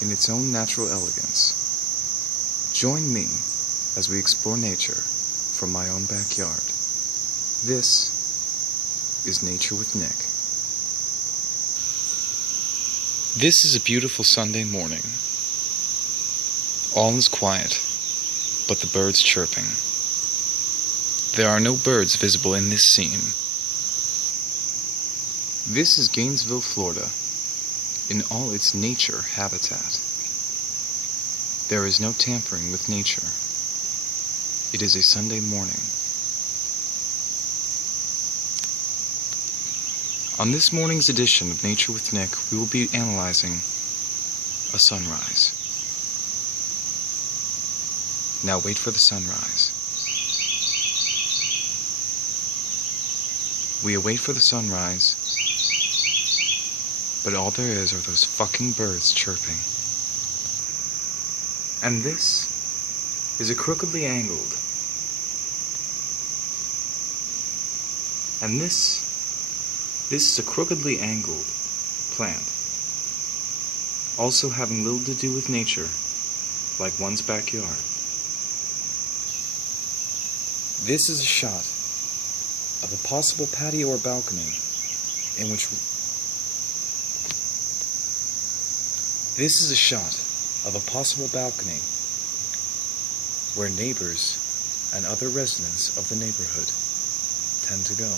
in its own natural elegance. Join me as we explore nature from my own backyard. This is Nature with Nick. This is a beautiful Sunday morning. All is quiet, but the birds chirping. There are no birds visible in this scene. This is Gainesville, Florida, in all its nature habitat. There is no tampering with nature. It is a Sunday morning. On this morning's edition of Nature with Nick, we will be analyzing a sunrise. Now wait for the sunrise. We await for the sunrise, but all there is are those fucking birds chirping. And this is a crookedly angled. And this is a crookedly angled plant, also having little to do with nature, like one's backyard. This is a shot of a possible patio or balcony in which This is a shot of a possible balcony where neighbors and other residents of the neighborhood tend to go.